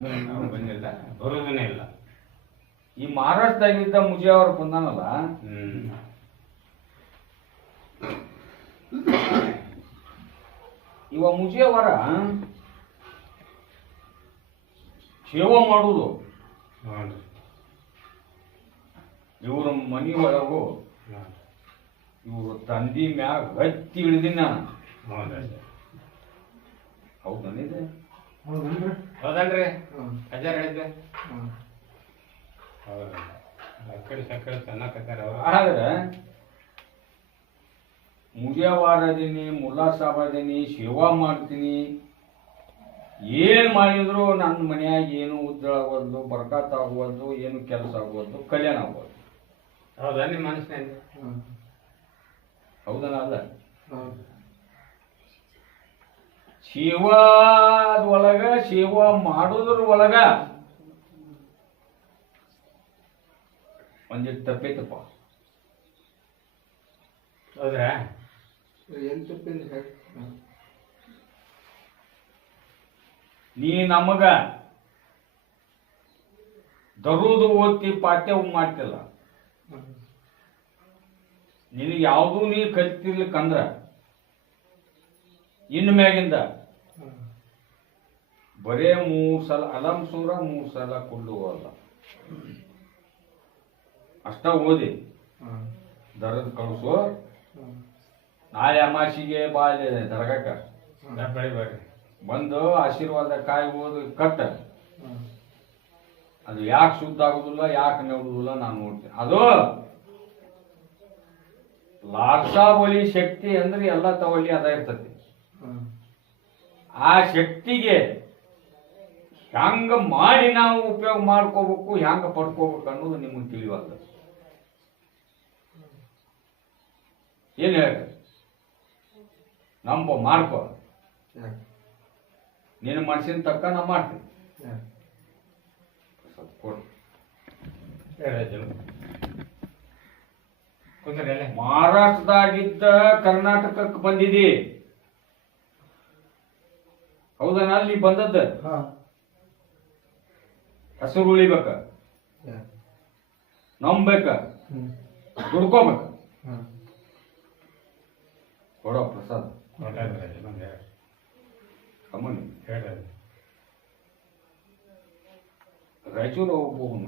ನಾವು ಬಂದಿಲ್ಲ, ಬರೋದನ್ನೇ ಇಲ್ಲ. ಈ ಮಹಾರಾಷ್ಟ್ರದಾಗಿದ್ದ ಮುಜೆ ಅವರು ಬಂದಾನಲ್ಲ, ಇವ ಮುಜೆ ಅವರ ಸೇವೆ ಮಾಡುವುದು ಇವ್ರ ಮನಿ ಒಳಗು ಇವ್ರ ತಂದಿ ಮ್ಯಾಗ ಹತ್ತಿ ಇಳಿದೀನಿ ನಾನು. ಹೌದನಿದೆ ಹೌದಲ್ರಿ ಅಜ್ಜಾರ್ ಹೇಳಿದ್ದೆ. ಸಕ್ಕರೆ ಸಕ್ಕರೆ ಚೆನ್ನಾಗತ್ತಾರ ಅವರು. ಆದ್ರೆ ಮುಜೇವಾರ ಅದೀನಿ, ಮುಲ್ಲಾ ಸಾಬ್ ಅದೀನಿ, ಸೇವಾ ಮಾಡ್ತೀನಿ, ಏನ್ ಮಾಡಿದ್ರು ನನ್ನ ಮನ್ಯಾಗ ಏನು ಉದ್ದ ಆಗೋದು, ಬರ್ಕಾತ್ ಆಗೋದು, ಏನು ಕೆಲಸ ಆಗೋದು, ಕಲ್ಯಾಣ ಆಗೋದು. ಹೌದಾ ನಿಮ್ಮ ಮನಸ್ಸಿನ? ಹೌದನ ಅಲ್ಲ? ಸೇವಾದ ಒಳಗ ಸೇವಾ ಮಾಡೋದ್ರ ಒಳಗ ಒಂದಿಟ್ಟು ತಪ್ಪೈತಪ್ಪ. ಹೌದ್ರಾ? ಏನ್ ತಪ್ಪಿಲ್ಲ. ನೀ ನಮಗ ದರುದು ಓದ್ತಿ ಪಾಠ್ಯ ಮಾಡ್ತಿಲ್ಲ, ನಿನಗೆ ಯಾವುದೂ ನೀ ಕಲಿತಿರ್ಲಿಕ್ಕಂದ್ರ ಇನ್ನು ಮ್ಯಾಗಿಂದ ಬರೇ 3 ಸಲ ಅಲಂ ಸೂರ 3 ಸಲ ಕುಳ್ಳು ಅಲ್ಲ ಅಷ್ಟ ಓದಿ ದರದ್ ಕಳಿಸು. ನಾಳೆ ಅಮಾಸಿಗೆ ಬಾಳೆ ದರ್ಗಾಕ ಬಂದು ಆಶೀರ್ವಾದ ಕಾಯಿ ಓದಿ ಕಟ್ಟ. ಅದು ಯಾಕೆ ಶುದ್ಧ ಆಗುದಿಲ್ಲ, ಯಾಕೆ ನೆಡುದಿಲ್ಲ ನಾನು ನೋಡ್ತೀನಿ. ಅದು ಲಾಕ್ಷಾ ಬಲಿ ಶಕ್ತಿ ಅಂದ್ರೆ ಎಲ್ಲ ತವಳಿ ಅದ ಇರ್ತತಿ. ಆ ಶಕ್ತಿಗೆ ಹೆಂಗ ಮಾಡಿ ನಾವು ಉಪಯೋಗ ಮಾಡ್ಕೋಬೇಕು, ಹೆಂಗ ಪಡ್ಕೋಬೇಕು ಅನ್ನೋದು ನಿಮಗೆ ತಿಳಿವಲ್ಲ. ಏನ್ ಹೇಳ ನಂಬ ಮಾಡ್ಕೋ, ನಿನ್ನ ಮನಸ್ಸಿನ ತಕ್ಕ ನಾ ಮಾಡ್ತೀನಿ. ಕೊಡು. ಮಹಾರಾಷ್ಟ್ರದಾಗಿದ್ದ ಕರ್ನಾಟಕಕ್ಕೆ ಬಂದಿದಿ, ಹೌದನ? ಅಲ್ಲಿ ಬಂದದ್ದ ಹೆಸರು ಉಳಿಬೇಕ, ನಂಬೇಕ, ದುಡ್ಕೋಬೇಕ. ಕೊಡೋ ಪ್ರಸಾದ ರಾಯಚೂರು ಹೋಗ್ಬೋದು.